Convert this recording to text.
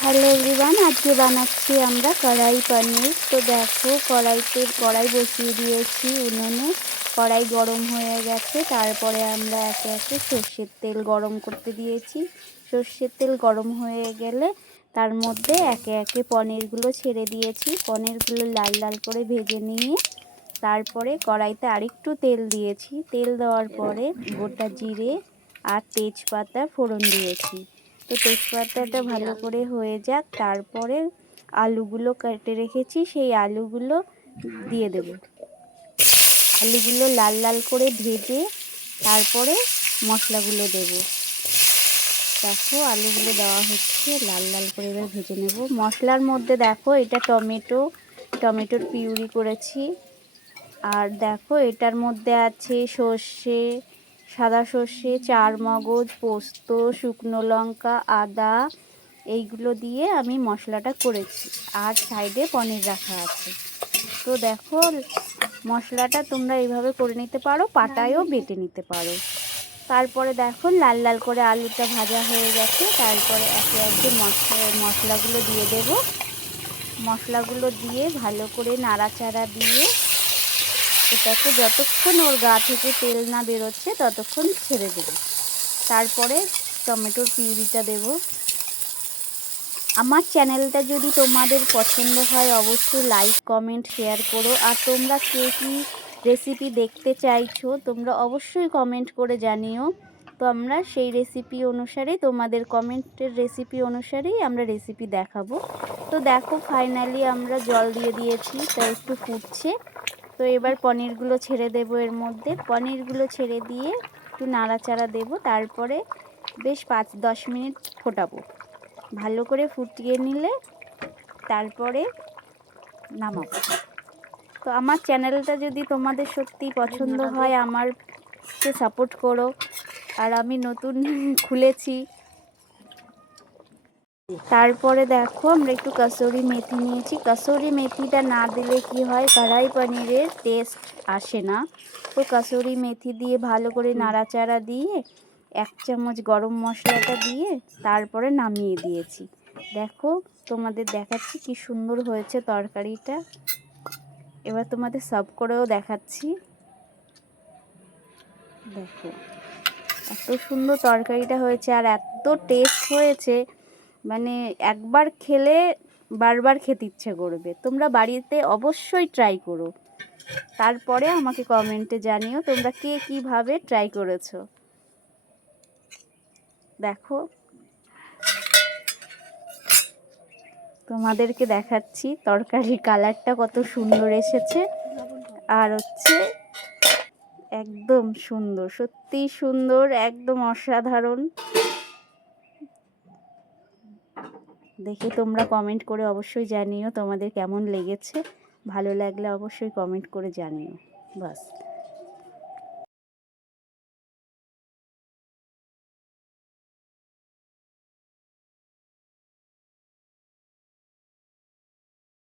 Hello everyone, আজকে বানাচ্ছি আমরা কড়াই পনির। তো দেখো কড়াই বসিয়ে দিয়েছি উনুনে। কড়াই গরম হয়ে গেছে, তারপরে আমরা একে একে সর্ষের তেল গরম করতে দিয়েছি। সর্ষের তেল গরম হয়ে গেলে তার মধ্যে একে একে পনিরগুলো ছেড়ে দিয়েছি। পনিরগুলো লাল লাল করে ভেজে নিয়ে তারপরে কড়াইতে আরেকটু তেল দিয়েছি। তেল দেওয়ার পরে গোটা জিরে আর তেজপাতা ফোড়ন দিয়েছি। তো তেজপাতাটা ভালো করে হয়ে যাক, তারপরে আলুগুলো কেটে রেখেছি সেই আলুগুলো দিয়ে দেব। আলুগুলো লাল লাল করে ভেজে তারপরে মশলাগুলো দেব। দেখো আলুগুলো দেওয়া হচ্ছে, লাল লাল করে এবার ভেজে নেব। মশলার মধ্যে দেখো এটা টমেটোর পিউরি করেছি। আর দেখো এটার মধ্যে আছে সর্ষে, সাদা সর্ষে, চারমগজ, পোস্ত, শুকনো লঙ্কা, আদা, এইগুলো দিয়ে আমি মশলাটা করেছি। আর সাইডে পনির রাখা আছে। তো দেখো মশলাটা তোমরা এইভাবে করে নিতে পারো, পাটায়ও বেটে নিতে পারো। তারপরে দেখো লাল লাল করে আলুটা ভাজা হয়ে গেছে, তারপরে একে একে মশলাগুলো দিয়ে দেব। মশলাগুলো দিয়ে ভালো করে নাড়াচাড়া দিয়ে এটাকে যতক্ষণ ওর গা থেকে তেল না বেরোচ্ছে ততক্ষণ ছেড়ে দেব। তারপরে টমেটোর পিউরিটা দেব। আমার চ্যানেলটা যদি তোমাদের পছন্দ হয় অবশ্যই লাইক কমেন্ট শেয়ার করো। আর তোমরা কে কী রেসিপি দেখতে চাইছো তোমরা অবশ্যই কমেন্ট করে জানিও। তো আমরা সেই রেসিপি অনুসারে তোমাদের কমেন্টের রেসিপি অনুসারেই আমরা রেসিপি দেখাবো। তো দেখো ফাইনালি আমরা জল দিয়ে দিয়েছি, তা একটু ফুটছে। তো এবার পনিরগুলো ছেড়ে দেব এর মধ্যে। পনিরগুলো ছেড়ে দিয়ে একটু নাড়াচাড়া দেব, তারপরে বেশ 5-10 মিনিট ফোটাবো। ভালো করে ফুটিয়ে নিলে তারপরে নামাবো। তো আমার চ্যানেলটা যদি তোমাদের সত্যি পছন্দ হয় আমারকে সাপোর্ট করো। আর আমি নতুন খুলেছি। তারপরে দেখো আমরা একটু কসুরি মেথি নিয়েছি। কসুরি মেথিটা না দিলে কি হয়, কড়াই পনিরের টেস্ট আসে না। তো কসুরি মেথি দিয়ে ভালো করে নাড়াচাড়া দিয়ে 1 চামচ গরম মশলাটা দিয়ে তারপরে নামিয়ে দিয়েছি। দেখো তোমাদের দেখাচ্ছি কি সুন্দর হয়েছে তরকারিটা। এবার তোমাদের সার্ভ করেও দেখাচ্ছি। দেখো এত সুন্দর তরকারিটা হয়েছে আর এত টেস্ট হয়েছে, মানে একবার খেলে বারবার খেতে ইচ্ছে করবে। তোমরা বাড়িতে অবশ্যই ট্রাই করো, তারপরে আমাকে কমেন্টে জানিও তোমরা কে কীভাবে ট্রাই করেছো। দেখো তোমাদেরকে দেখাচ্ছি তরকারির কালারটা কত সুন্দর এসেছে। আর হচ্ছে একদম সুন্দর, সত্যিই সুন্দর, একদম অসাধারণ। দেখে তোমরা কমেন্ট করে অবশ্যই জানিও তোমাদের কেমন লেগেছে। ভালো লাগলে অবশ্যই কমেন্ট করে জানিও। বাস।